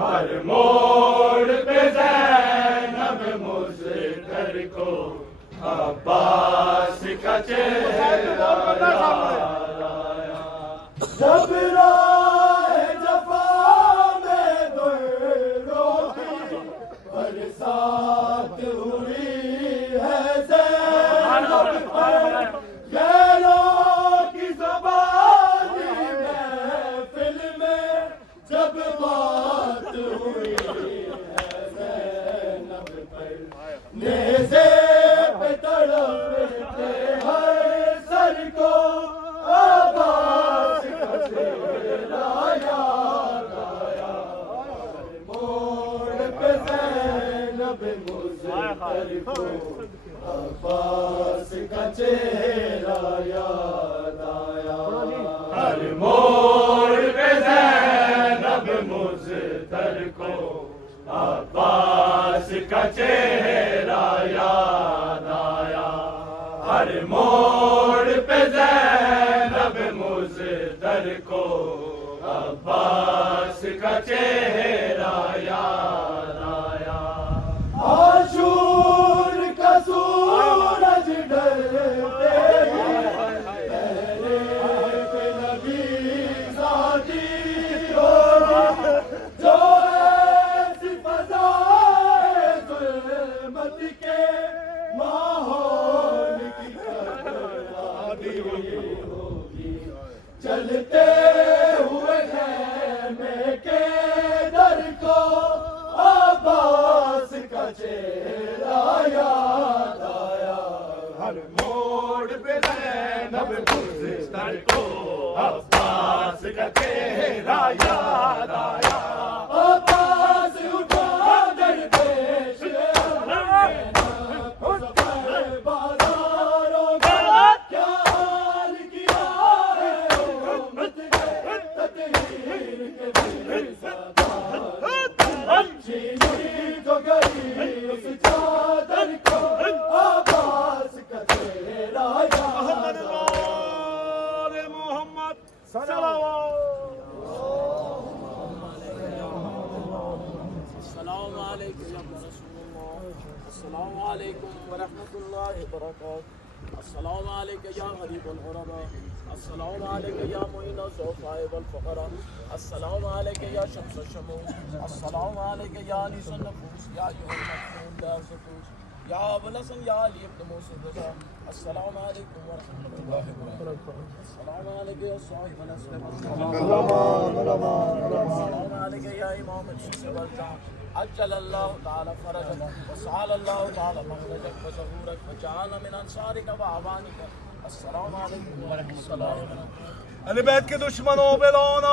ہر موڑ پہ زینب مزتر کو عباس کا چہرہ یاد آیا جب راہ جفا میں دلوں کی برسات ہوئی ہے زینب پر غیروں کی زبانی محفل میں جب بات ہوئی ہے زینب پر نیزے پہ تڑپتے ہر سر کو عباس کا چہرہ یاد آیا ہر موڑ پہ زینب مزتر کو عباس کا چہرہ یاد آیا ہر موڑ پہ زینب مزتر کو عباس کا چہرہ یاد آیا ہر موڑ پہ زینب مزتر کو عباس کا چہرہ یاد آیا عاشور کا سورج ڈھلتے ہی پہرے پہ نبی ذاتی ہوگی جو ایسی فضائے ظلمت کے ماحول کی خرابی ہوگی چلتے ہوئے خیمے کے در کو عباس کا چہرہ یاد آیا ہر موڑ پہ زینب مزتر کو عباس کا چہرہ یاد آیا عباس اٹھا درپیش بازاروں کا کیا حال کیا ہے امت نے تطہیر کے دل چینی تو گئی اس چادر کو عباس کا چہرہ یاد آیا محمد السلام علیکم یا رسول اللہ السلام علیکم ورحمۃ اللہ وبرکاتہ السلام علیکم یا غریب الغرباء السلام علیکم یا معین الضعفاء والفقراء السلام علیکم یا شمس الشموس السلام علیکم یا انیس النفوس یا ایھا المکتوم لا ستوس یا ابو الحسن یا علی ابن موسیٰ رضا السلام علیکم ورحمۃ اللہ وبرکاتہ السلام علیکم یا صاحب النصر السلام علیکم یا امام الانس والجان عجل اللہ تعالی فرجک وسعال اللہ تعالی مخرجک وظہورک وجعلنا من انصارک وعوانک السلام علیکم ورحمۃ اللہ وبرکاتہ. اہل بیت کے دشمنوں پہ لانا